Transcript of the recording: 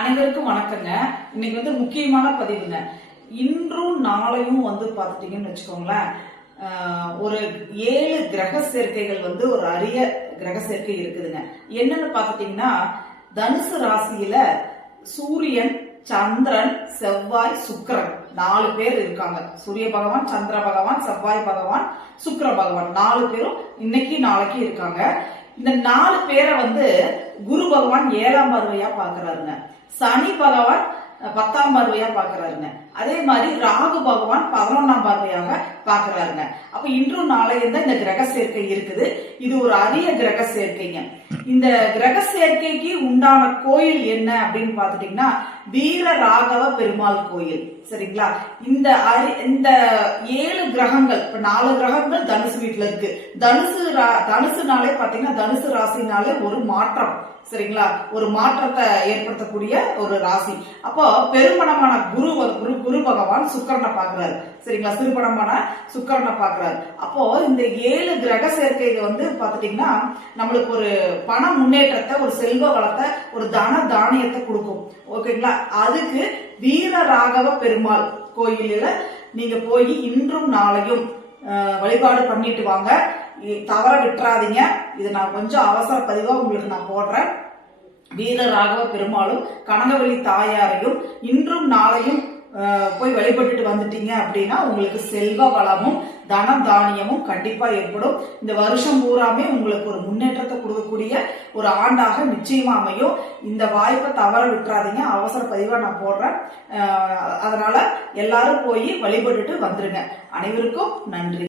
அனைவருக்கும் வணக்கங்க. இன்னைக்கு முக்கியமான பதிவுங்க. இன்றும் நாளையும் பாத்துட்டீங்கன்னு வச்சுக்கோங்களேன், ஒரு 7 கிரக சேர்க்கைகள் ஒரு அரிய கிரக சேர்க்கை இருக்குதுங்க. என்னன்னு பாத்துட்டீங்கன்னா, தனுசு ராசியில சூரியன், சந்திரன், செவ்வாய், சுக்கிரன் 4 பேர் இருக்காங்க. சூரிய பகவான், சந்திர பகவான், செவ்வாய் பகவான், சுக்கிர பகவான் 4 பேரும் இன்னைக்கு நாளைக்கு இருக்காங்க. இந்த 4 பேரை குரு பகவான் 7ஆம் பார்வையா பாக்குறாருங்க. சனி பகவான் 10ஆம் பார்வையா பாக்குறாருங்க. அதே மாதிரி ராகு பகவான் 11ஆம் பார்வையாக பாக்குறாருங்க. அப்ப இன்றும் நாளையும் தான் இந்த கிரக சேர்க்கை இருக்குது. இது ஒரு அரிய கிரக சேர்க்கைங்க. இந்த கிரக சேர்க்கைக்கு உண்டான கோயில் என்ன அப்படின்னு பாத்துட்டீங்கன்னா, வீர ராகவ பெருமாள் கோயில். சரிங்களா? இந்த 7 கிரகங்கள், இப்ப 4 கிரகங்கள் தனுசு வீட்டுல இருக்கு. தனுசுனாலே பாத்தீங்கன்னா, தனுசு ராசினாலே ஒரு மாற்றம். சரிங்களா? ஒரு மாற்றத்தை ஏற்படுத்தக்கூடிய ஒரு ராசி. அப்போ பெருமணமான குரு பகவான் சுக்கிரனை பாக்குறாரு. சரிங்களா? சிறுபணமான சுக்கிரனை பாக்குறாரு. அப்போ இந்த 7 கிரக சேர்க்கைகள் பாத்துட்டீங்கன்னா, நம்மளுக்கு ஒரு பண முன்னேற்றத்தை, ஒரு செல்வ வளத்தை, ஒரு தன தானியத்தை கொடுக்கும். ஓகேங்களா? அதுக்கு வீர ராகவ பெருமாள் கோயிலில நீங்க போய் இன்றும் நாளையும் வழிபாடு பண்ணிட்டு வாங்க. தவற விட்டுறாதீங்க. இது நான் கொஞ்சம் அவசர பதிவா உங்களுக்கு நான் போடுறேன். வீர ராகவ பெருமாளும் கனகவல்லி தாயாரையும் இன்றும் நாளையும் போய் வழிபட்டுட்டு வந்துட்டீங்க அப்படின்னா உங்களுக்கு செல்வ வளமும் தன தானியமும் கண்டிப்பா ஏற்படும். இந்த வருஷம் பூராமே உங்களுக்கு ஒரு முன்னேற்றத்தை கொடுக்கக்கூடிய ஒரு ஆண்டாக நிச்சயமா அமையும். இந்த வாய்ப்பை தவற விட்டுறாதீங்க. அவசர பதிவா நான் போடுறேன். அதனால எல்லாரும் போய் வழிபட்டுட்டு வந்துருங்க. அனைவருக்கும் நன்றி.